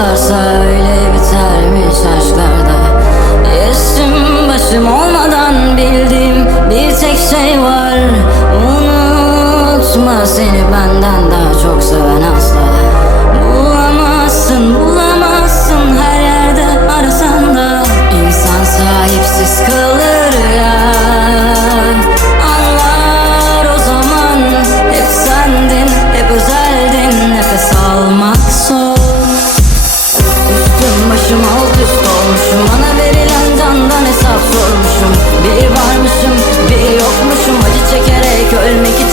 başlarsa öyle bitermiş aşklarda Yesim başım olmadan bildiğim bir tek şey var. Unutma seni benden daha çok seven az. Couldn't make it